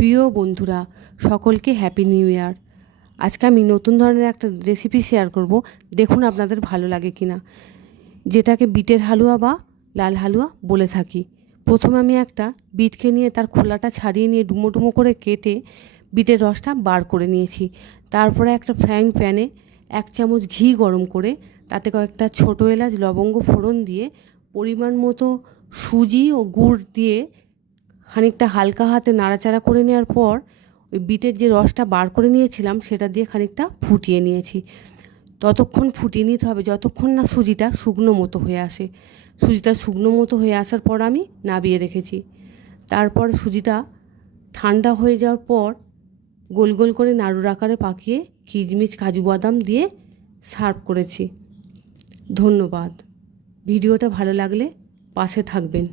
প্রিয় বন্ধুরা, সকলকে হ্যাপি নিউ ইয়ার। আজকে আমি নতুন ধরনের একটা রেসিপি শেয়ার করব, দেখুন আপনাদের ভালো লাগে কি না। যেটাকে বিটের হালুয়া বা লাল হালুয়া বলে থাকি। প্রথমে আমি একটা বিটকে নিয়ে তার খোলাটা ছাড়িয়ে নিয়ে ডুমো ডুমো করে কেটে বিটের রসটা বার করে নিয়েছি। তারপরে একটা ফ্রাইং প্যানে 1 চামচ ঘি গরম করে তাতে কয়েকটা ছোটো এলাচ লবঙ্গ ফোড়ন দিয়ে পরিমাণ মতো সুজি ও গুড় দিয়ে খানিকটা হালকা হাতে নাড়াচাড়া করে নেওয়ার পর ওই বিটের যে রসটা বার করে নিয়েছিলাম সেটা দিয়ে খানিকটা ফুটিয়ে নিয়েছি। ততক্ষণ ফুটিয়ে নিতে হবে যতক্ষণ না সুজিটা শুকনো মতো হয়ে আসে। সুজিটা শুকনো মতো হয়ে আসার পর আমি নাবিয়ে রেখেছি। তারপর সুজিটা ঠান্ডা হয়ে যাওয়ার পর গোল গোল করে নাড়ুর আকারে পাকিয়ে কিশমিশ কাজু বাদাম দিয়ে সার্ভ করেছি। ধন্যবাদ। ভিডিওটা ভালো লাগলে পাশে থাকবেন।